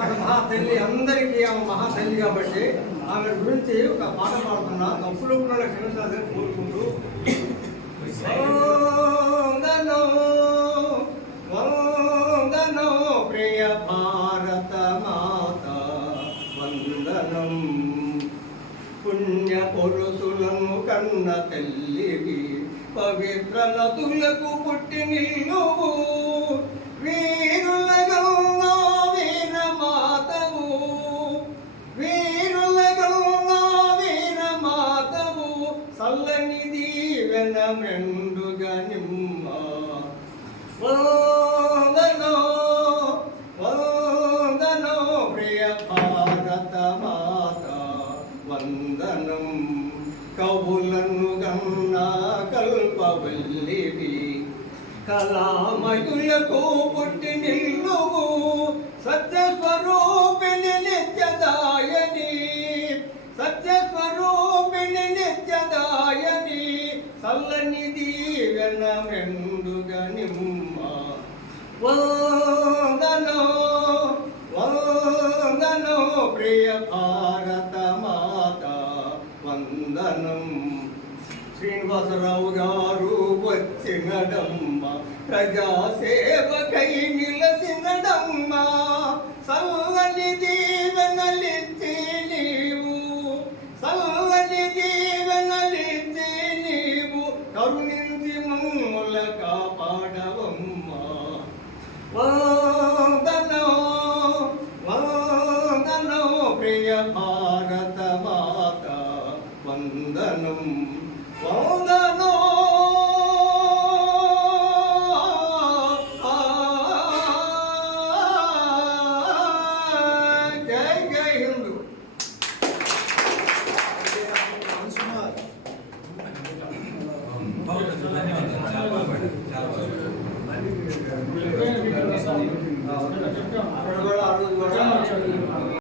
తల్లి అందరికీ ఆమె మహాతల్లి కాబట్టి ఆమె గురించి ఒక పాట పాడుతున్నా తప్పులు కూడా క్షమించాలని కోరుకుంటూ వందనం ప్రియ భారత మాత వందనం పుణ్య పురుషులను కన్న తల్లివి పవిత్ర నదులకు పుట్టి నిల్లువు వీరులగా వీరమాతవు వీరులగా వీరమాతవు చల్లని దీవెన మెండుగా నిమ్మ వందనో వందనో ప్రియ భారత మాత వందనం కవులను గన్న కల్పవల్లివి కళామయులకు పుట్టి నిల్లువు సత్యస్వరూపిణి నిత్యదాయని సత్యస్వరూపిణి నిత్యదాయని చల్లని దీవెన మెండుగా నిమ్మ వందనో వందనో ప్రియ భారత మాత వందనం శ్రీనివాసరావు గారు వచ్చినడమ్మ ప్రజాసేవకై నిలసినడమ్మ చల్లని దీవెనలిచ్చి నీవు చల్లని దీవెనలిచ్చి నీవు కరుణించి మమ్ముల కాపాడవమ్మ వందనో వందనో ప్రియ భారత మాత వందనం వందనో జై జై హిందూ. ధన్యవాదాలు. చాలా బాగుంది.